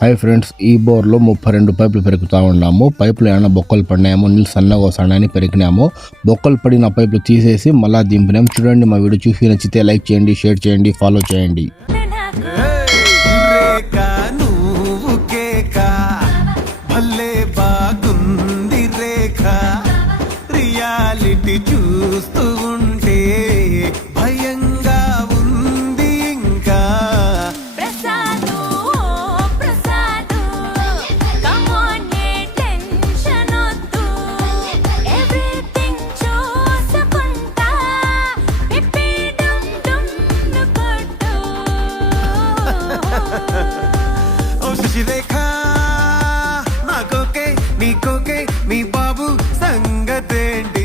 Hi friends, ఈ బోర్లో 32 పైపులు పెరుగుతూ ఉన్నాము. పైపులు ఏమైనా బొక్కలు పడినాయేమో, నీళ్ళు సన్నగా వస్తాయని పెరిగినాము. బొక్కలు పడిన పైపులు తీసేసి మళ్ళా దింపినాము. చూడండి, మా వీడియో చూసి నచ్చితే లైక్ చేయండి, షేర్ చేయండి, ఫాలో చేయండి. చూస్తూ ఉంటే భయంగా ఉంది ఇంకా. ఓ శశిరేఖ, నాకోకే నీకోకే, మీ బాబు సంగతేంటి?